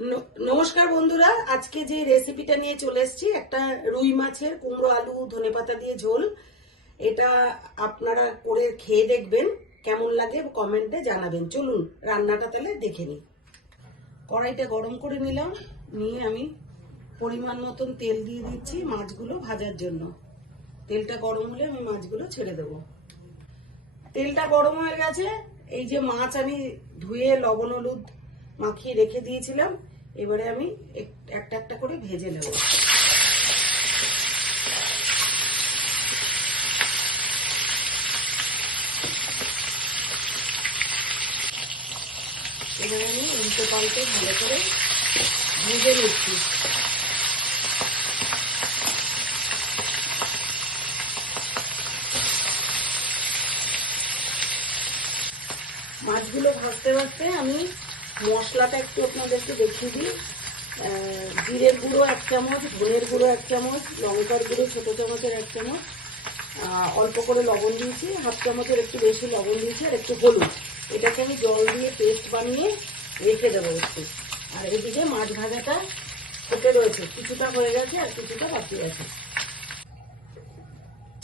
নমস্কার বন্ধুরা, আজকে যে রেসিপিটা নিয়ে চলে এসেছি, একটা রুই মাছের কুমড়ো আলু ধনেপাতা দিয়ে ঝোল। এটা আপনারা করে খেয়ে দেখবেন, কেমন লাগে কমেন্টে জানাবেন। চলুন, রান্নাটা তাহলে দেখে নিই। কড়াইটা গরম করে নিলাম, নিয়ে আমি পরিমাণ মতন তেল দিয়ে দিচ্ছি মাছগুলো ভাজার জন্য। তেলটা গরম হলে আমি মাছগুলো ছেড়ে দেবো। তেলটা গরম হয়ে গেছে, এই যে মাছ আমি ধুয়ে লবণ হলুদ মাখিয়ে রেখে দিয়েছিলাম এবারে আমি এক- একটা একটা করে ভেজে নেব। এবারে আমি উল্টে পাল্টে ভালো করে ভেজে নিচ্ছি। মাছগুলো ভাজতে ভাজতে আমি মশলাটা একটু আপনাদেরকে দেখিয়ে দিই। জিরের গুঁড়ো এক চামচ, ধনের গুঁড়ো এক চামচ, লঙ্কার গুঁড়ো ছোটো চামচের এক চামচ। অল্প করে লবণ দিয়েছি, হাফ চামচের একটু বেশি লবণ দিয়েছি আর একটু হলুদ। এটাকে আমি জল দিয়ে পেস্ট বানিয়ে রেখে দেবো একটু। আর এদিকে মাছ ভাজাটা ফুটে রয়েছে, কিছুটা হয়ে গেছে আর কিছুটা বাকি আছে।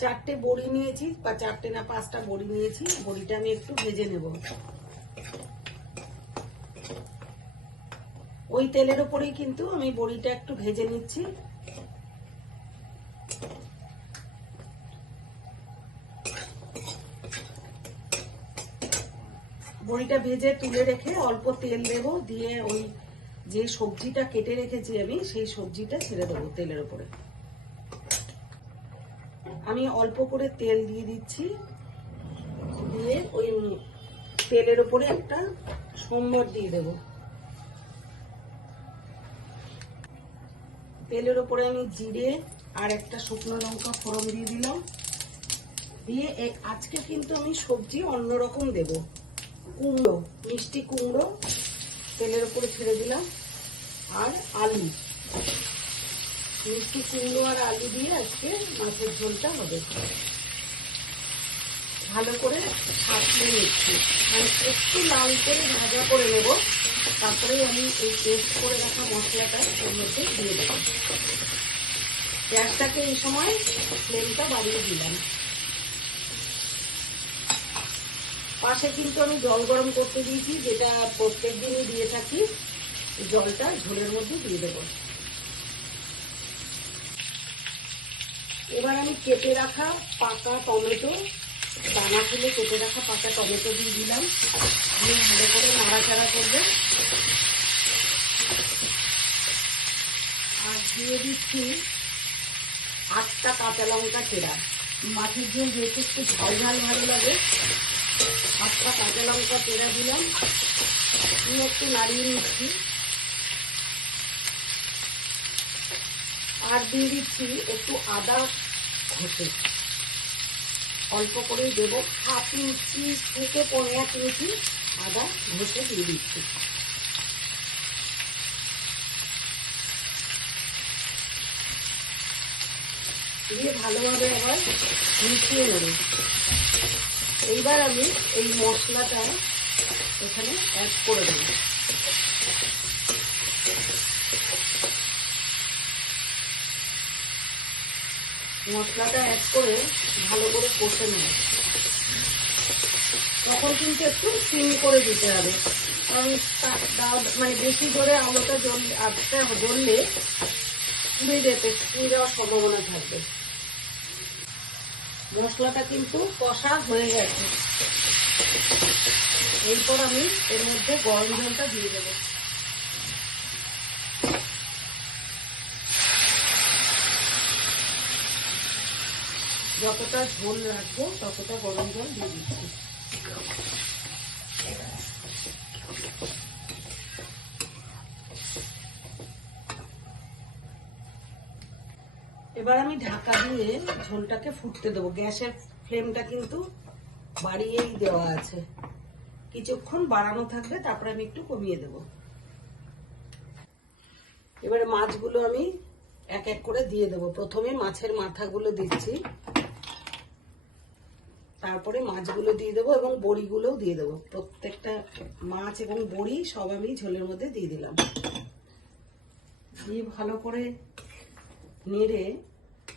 চারটে বড়ি নিয়েছি, বা চারটে না পাঁচটা বড়ি নিয়েছি, বড়িটা আমি একটু ভেজে নেব। ওই তেলের ওপরেই কিন্তু আমি বড়িটা একটু ভেজে নিচ্ছি। বড়িটা ভেজে তুলে রেখে অল্প তেল দেব, দিয়ে ওই যে সবজিটা কেটে রেখেছি আমি, সেই সবজিটা ছেড়ে দেবো তেলের ওপরে। আমি অল্প করে তেল দিয়ে দিচ্ছি, দিয়ে ওই তেলের উপরে একটা সোমবার দিয়ে দেব। তেলের উপরে আমি জিরে আর একটা শুকনো লঙ্কা ফোড়ন দিয়ে দিলাম। দিয়ে আজকে কিন্তু আমি সবজি অন্যরকম দেব। কুমড়ো, মিষ্টি কুমড়ো তেলের উপরে ছেড়ে দিলাম। আর আলু। মিষ্টি কুমড়ো আর আলু দিয়ে আজকে মাছের ঝোলটা হবে। ভালো করে ছাঁচলে নিচ্ছি। মানে একটু লাল করে ভাজা করে নেব। তারপরে আমি এই পেস্ট করে রাখা মশলাটা এর মধ্যে দিয়ে দেবো। গ্যাসটাকে এই সময় ফ্লেমটা বাড়িয়ে দিলাম। পাশে কিন্তু আমি জল গরম করতে দিয়েছি, যেটা প্রত্যেক দিনই দিয়ে থাকি। জলটা ঝোলের মধ্যে দিয়ে দেবো। এবার আমি কেটে রাখা পাকা টমেটো দানা তুলে কেটে রাখা পাকা টমেটো দিয়ে দিলাম। দিয়ে ভালো করে নাড়াচাড়া করবে। আর দিয়ে দিচ্ছি আটটা কাঁচা লঙ্কা চেরা। মাটির ঝোল যেহেতু একটু ঝাল ঝাল ভালো লাগে, আটটা কাঁচা লঙ্কা চেরা দিলাম। দিয়ে একটু নাড়িয়ে নিচ্ছি। আর দিয়ে দিচ্ছি একটু আদা ঘষে। অল্প করেই দেবো। হাফ ইঞ্চি থেকে পনেরো এক ইঞ্চি আদা ঘষে দিয়ে দিচ্ছি। দিয়ে ভালোভাবে আবার মিশিয়ে নেব। এইবার আমি এই মশলাটা এখানে অ্যাড করে দেবো। মশলাটা অ্যাড করে ভালো করে কষে নেব। তখন কিন্তু একটু সিম করে দিতে হবে। কারণ মানে বেশি করে আলোটা জ্বল আটটা জ্বললে পুড়ে যেতে, পুড়ে যাওয়ার সম্ভাবনা থাকবে। মশলাটা কিন্তু কষা হয়ে গেছে। এরপর আমি এর মধ্যে গরম জলটা দিয়ে দেবো। যতটা ঝোল রাখব, ততটা গরম জল দিয়ে দিচ্ছি। এবার আমি ঢাকা দিয়ে ঝোলটাকে ফুটতে দেবো। গ্যাসের ফ্লেমটা কিন্তু বাড়িয়েই দেওয়া আছে। কিছুক্ষণ বাড়ানো থাকবে তারপরে আমি একটু কমিয়ে দেবো। এবারে মাছগুলো আমি এক এক করে দিয়ে দেবো। প্রথমে মাছের মাথাগুলো দিচ্ছি। তারপরে মাছগুলো দিয়ে দেবো এবং বড়িগুলোও দিয়ে দেবো। প্রত্যেকটা মাছ এবং বড়ি সব আমি ঝোলের মধ্যে দিয়ে দিলাম। দিয়ে ভালো করে নেড়ে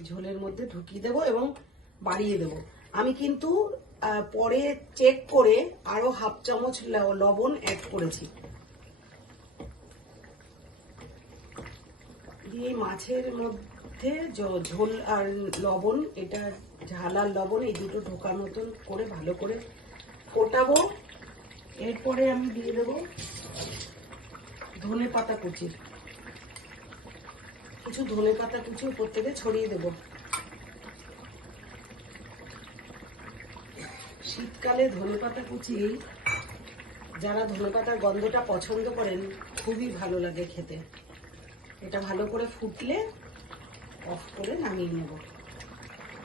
ঝোলের মধ্যে ঢুকিয়ে দেবো এবং বাড়িয়ে দেবো। আমি কিন্তু পরে চেক করে আরও হাফ চামচ লবণ অ্যাড করেছি। দিয়ে মাছের মধ্যে ঝোল আর লবণ এটা ঝাল আর লবণ, এই দুটো ঢোকার মতন করে ভালো করে ফোটাবো। এরপরে আমি দিয়ে দেবো ধনে পাতা কুচি। কিছু ধনে পাতা কুচি উপর থেকে ছড়িয়ে দেবো। শীতকালে ধনে পাতা কুচি, যারা ধনে পাতার গন্ধটা পছন্দ করেন, খুবই ভালো লাগে খেতে। এটা ভালো করে ফুটলে, অফ করে নামিয়ে নেব।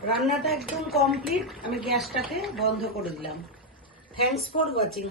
রান্নাটা একদম কমপ্লিট আমি গ্যাসটাকে বন্ধ করে দিলাম। Thanks for watching